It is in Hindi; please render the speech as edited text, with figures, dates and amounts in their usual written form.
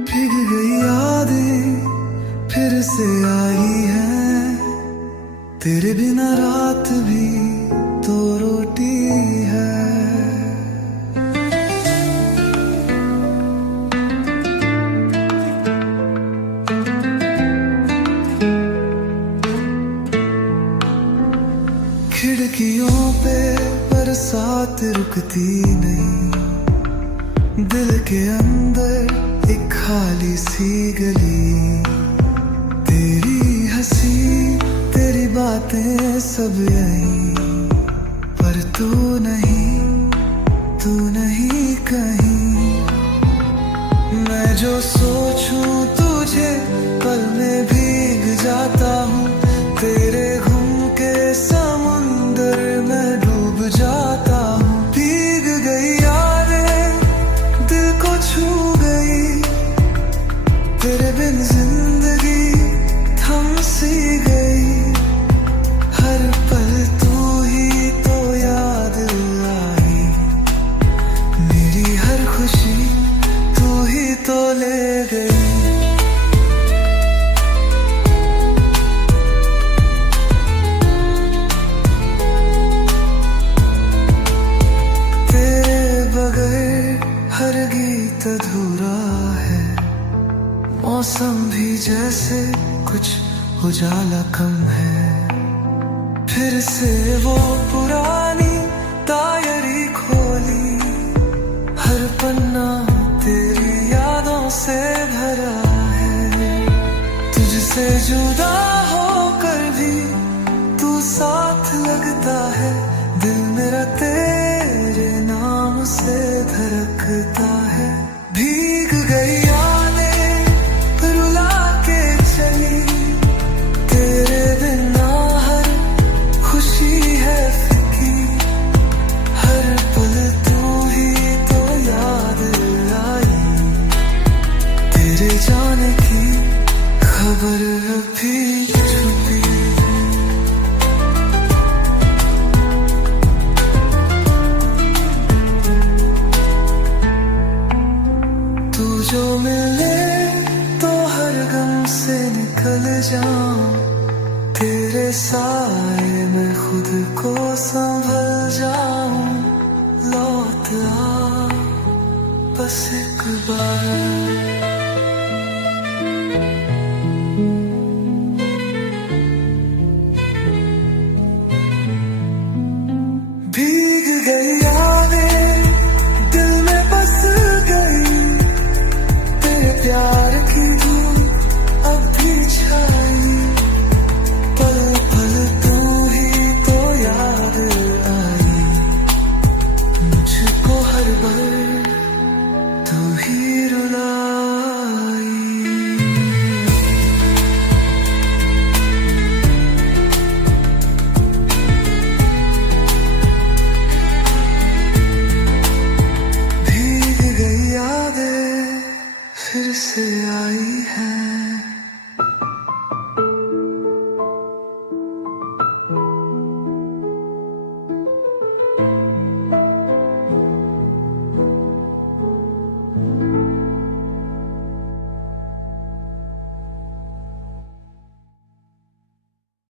भीग गई यादें फिर से आई है, तेरे बिना रात भी तो रोटी है। खिड़कियों पे बरसात रुकती नहीं, दिल के अंदर एक खाली सी गली। तेरी हंसी तेरी बातें सब यही, पर तू नहीं कहीं। मैं जो सोचूं तुझे पल में भीग जाता हूँ, तेरे घूम के समुंदर में डूब जाता हूँ। भीग गई यादें दिल को छू गई, तेरे बिन जिंदगी थम सी गई। हर पल तू ही तो याद आई, मेरी हर खुशी तू ही तो ले गई। हर गीत अधूरा है, मौसम भी जैसे कुछ उजाला कम है। फिर से वो पुरानी डायरी खोली, हर पन्ना तेरी यादों से भरा है। तुझसे जुदा होकर भी तू साथ लगता है, दिल मेरा तेरे नाम से धड़कता है। भीग गई यादें रुला के चली, तेरे बिना हर खुशी है फीकी। हर पल तू ही तो याद आई, तेरे जाने की खबर अभी छुपी। जो मिले तो हर गम से निकल जाऊं, तेरे साए में खुद को संभल जाऊं। लौट आ बस एक बार।